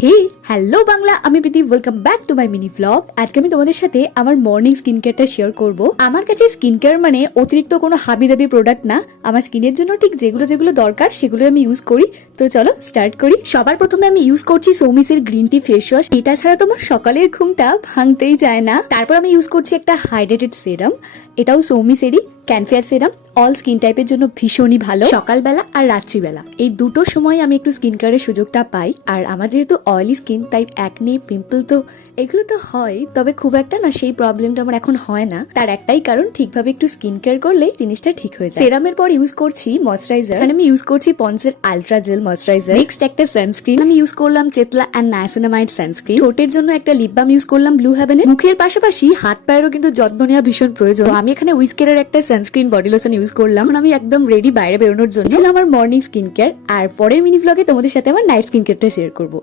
হে hello Bangla, আমি Priti. Welcome back to my mini vlog. আজকে আমি তোমাদের সাথে আমার মর্নিং স্কিন কেয়ারটা শেয়ার করব। আমার কাছে স্কিন কেয়ার মানে অতিরিক্ত কোনো হাবিজাবি প্রোডাক্ট না, আমার স্কিনের জন্য ঠিক যেগুলো যেগুলো দরকার সেগুলো আমি ইউজ করি। তো চলো স্টার্ট করি। সবার প্রথমে আমি ইউজ করছি সৌমিসের গ্রিন টি ফেস ওয়াশ। এটা ছাড়া তোমার সকালের ঘুমটা ভাঙতেই যায় না। তারপর আমি ইউজ করছি একটা হাইড্রেটেড সেরাম, এটাও সৌমিসেরই ক্যানফেয়ার সেরাম। অল স্কিন টাইপের জন্য ভীষণই ভালো। সকালবেলা আর রাত্রিবেলা এই দুটো সময় আমি একটু স্কিন কেয়ারের সুযোগটা পাই। আর আমার যেহেতু অয়েলি স্কিন, তাই অ্যাকনে, পিম্পল তো এগুলো তো হয়, তবে খুব একটা না, সেই প্রবলেমটা আমার এখন হয় না। তার একটাই কারণ, ঠিকভাবে একটু স্কিন কেয়ার করলে জিনিসটা ঠিক হয়ে যায়। সেরামের পর ইউজ করছি ময়শ্চারাইজার। এখানে আমি ইউজ করছি পন্সের আলট্রা জেল ময়শ্চারাইজার। নেক্সট একটা সানস্ক্রিন আমি ইউজ করলাম চেতলা অ্যান্ড নায়াসিনামাইড সানস্ক্রিন। ঠোঁটের জন্য একটা লিপ বাম ইউজ করলাম ব্লু হেভেনের। মুখের পাশাপাশি হাত পায়েরও কিন্তু যত্ন নেওয়া ভীষণ প্রয়োজন। তো আমি এখানে উইস্কেরের একটা সানস্ক্রিন বডি লোশন ইউজ করলাম। এখন আমি একদম রেডি বাইরে বেরোনোর জন্য। ছিল আমার মর্নিং স্কিন কেয়ার। আর পরের মিনি ভ্লগে তোমাদের সাথে আমার নাইট স্কিন কেয়ারটা শেয়ার করবো।